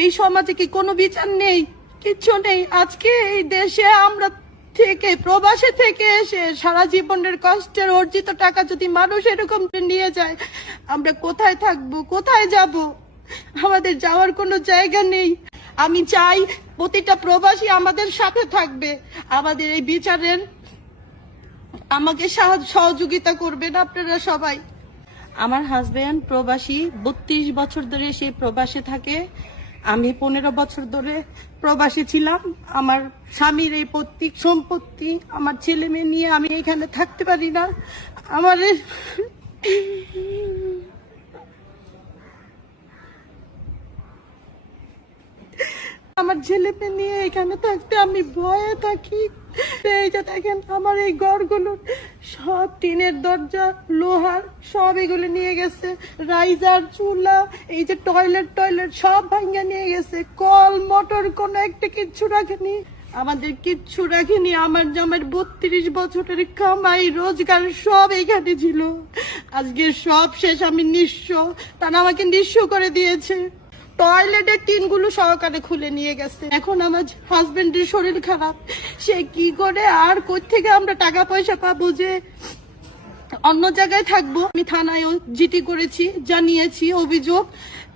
এই সমাজে কি কোনো বিচার নেই? কিচ্ছু নেই। আজকে এই দেশে আমরা থেকে প্রবাসে থেকে এসে সারা জীবনের কষ্টের অর্জিত টাকা যদি মানুষ এরকম নিয়ে যায়, আমরা কোথায় থাকবো, কোথায় যাব? আমাদের যাওয়ার কোনো জায়গা নেই। আমি চাই প্রতিটা প্রবাসী আমাদের সাথে থাকবে, আমাদের এই বিচারের আমাকে সহযোগিতা করবেন আপনারা সবাই। আমার হাজবেন্ড প্রবাসী, 32 বছর ধরে সে প্রবাসে থাকে। আমি 15 বছর ধরে প্রবাসী ছিলাম। আমার স্বামীর এই পৈতৃক সম্পত্তি, আমার ছেলে মেয়ে নিয়ে আমি এখানে থাকতে পারি না। আমার আমার ছেলে মেয়ে নিয়ে এখানে থাকতে আমি ভয়ে থাকি। এই যে দেখেন আমার এই ঘরগুলো সব টিনের দরজা, লোহার, সব এগুলো নিয়ে গেছে। রাইজার, চুলা, এই যে টয়লেট সব ভাঙা নিয়ে গেছে। কল মোটর কোনো একটা কিচ্ছু রাখেনি, আমাদের কিচ্ছু রাখেনি। আমার জামাই 32 বছরের কামাই রোজগার সব এখানে ছিল, আজকে সব শেষ। আমি নিঃস্ব, তারা আমাকে নিঃস্ব করে দিয়েছে। টয়লেটের টিনগুলো সহকারে খুলে নিয়ে গেছে। এখন আমার হাজবেন্ডের শরীর খারাপ, সে কি করে আর কই থেকে আমরা টাকা পয়সা পাবো যে অন্য জায়গায় থাকবো? আমি থানায় জিডি করেছি, জানিয়েছি অভিযোগ,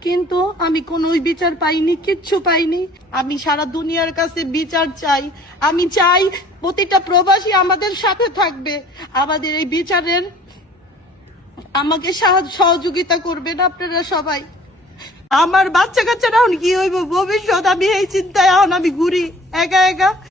কিন্তু আমি কোনো বিচার পাইনি, কিচ্ছু পাইনি। আমি সারা দুনিয়ার কাছে বিচার চাই। আমি চাই প্রতিটা প্রবাসী আমাদের সাথে থাকবে, আমাদের এই বিচারের আমাকে সহযোগিতা করবেন আপনারা সবাই। আমার বাচ্চা কাচ্চারা কি হইব ভবিষ্যৎ, আমি এই চিন্তায় এখন আমি ঘুরি একা একা।